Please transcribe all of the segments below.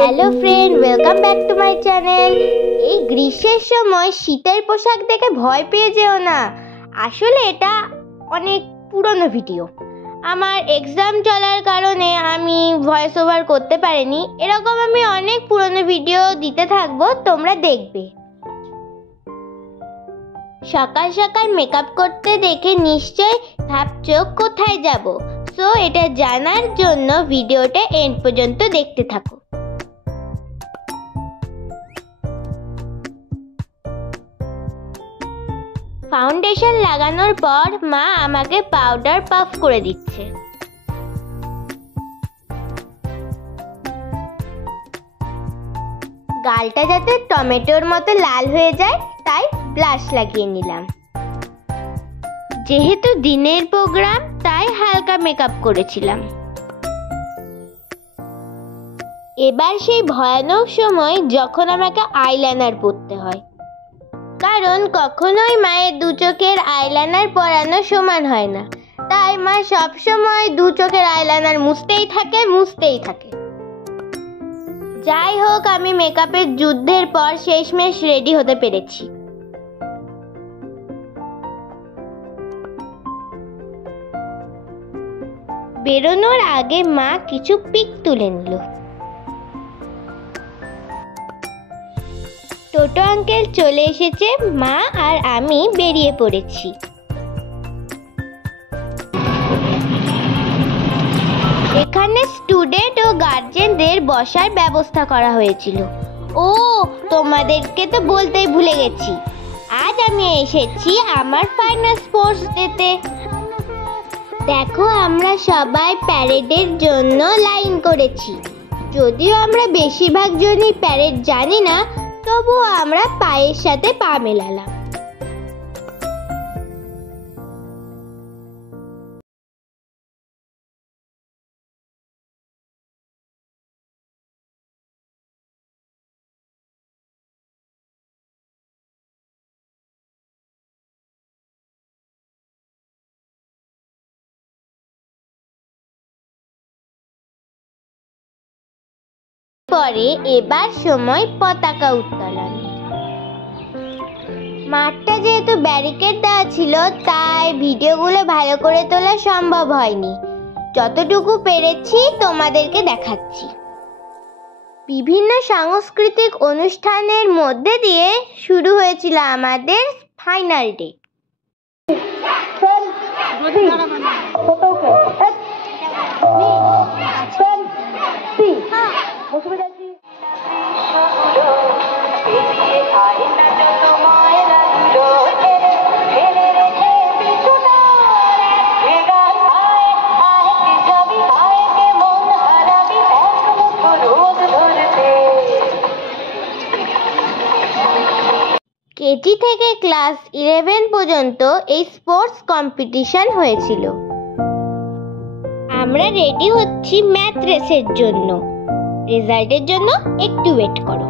Hello friend, welcome back to my channel. এই গ্রীষ্মের সময় শীতের পোশাক দেখে ভয় পেয়ে যেও না। আসলে এটা অনেক পুরনো ভিডিও। আমার এক্সাম চলার কারণে আমি ভয়েস ওভার করতে পারিনি। এরকম আমি অনেক পুরনো ভিডিও দিতে থাকবো, তোমরা দেখবে। সকাল সকাল মেকআপ করতে দেখে নিশ্চয় ভাবছো কোথায় যাব। সো এটা জানার জন্য ভিডিওটা এন্ড পর্যন্ত দেখতে থাকো। ফাউন্ডেশন লাগানোর পর মা আমাকে পাউডার পাফ করে দিচ্ছে। গালটা যাতে টমেটোর মতো লাল হয়ে যায় তাই ব্লাশ লাগিয়ে নিলাম। যেহেতু দিনের প্রোগ্রাম তাই হালকা মেকআপ করেছিলাম। এবার সেই ভয়ানক সময় যখন আমাকে আইলাইনার পরতে হয়, কারণ কখনোই মায়ের দু চোখের আইলাইনার পরানো সমান হয় না। তাই মা সবসময় দু চোখের আইলাইনার মুছতেই থাকে। যাই হোক, আমি মেকআপের যুদ্ধের পর শেষমেশ রেডি হতে পেরেছি। বেরোনোর আগে মা কিছু পিক তুলে নিল। টোটো আঙ্কেল চলে এসেছে, মা আর আমি বেরিয়ে পড়েছি। এখানে স্টুডেন্ট ও গার্জেনদের বসার ব্যবস্থা করা হয়েছিল। ও, তোমাদেরকে তো বলতেই ভুলে গেছি, আজ আমি এসেছি আমার ফাইনাল স্পোর্টস ডেতে। দেখো, আমরা সবাই প্যারেডের জন্য লাইন করেছি। যদিও আমরা বেশিরভাগ জনই প্যারেড জানি না, তবুও আমরা পায়ের সাথে পা মেলালাম। পরে এবার সময় পতাকা উত্তোলন। মাঠটা যেহেতু ব্যারিকেড দেওয়া ছিল তাই ভিডিওগুলো ভালো করে তোলা সম্ভব হয়নি। যতটুকু পেরেছি তোমাদেরকে দেখাচ্ছি। বিভিন্ন সাংস্কৃতিক অনুষ্ঠানের মধ্যে দিয়ে শুরু হয়েছিল আমাদের ফাইনাল ডে। কেজি থেকে ক্লাস 11 পর্যন্ত এই স্পোর্টস কম্পিটিশন হয়েছিল। আমরা রেডি হচ্ছি ম্যাথ রেসের জন্য। রেজাল্টের জন্য একটু ওয়েট করো।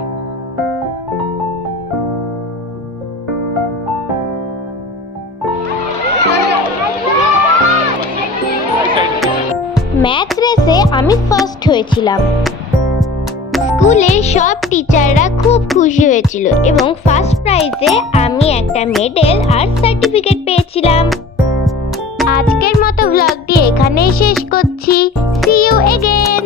ম্যাথ রেসে আমি ফার্স্ট হয়েছিলাম। স্কুলে সব টিচাররা খুব খুশি হয়েছিল এবং ফার্স্ট প্রাইজে আমি একটা মেডেল আর সার্টিফিকেট পেয়েছিলাম। আজকের মতো ব্লগটি এখানেই শেষ করছি। See you again.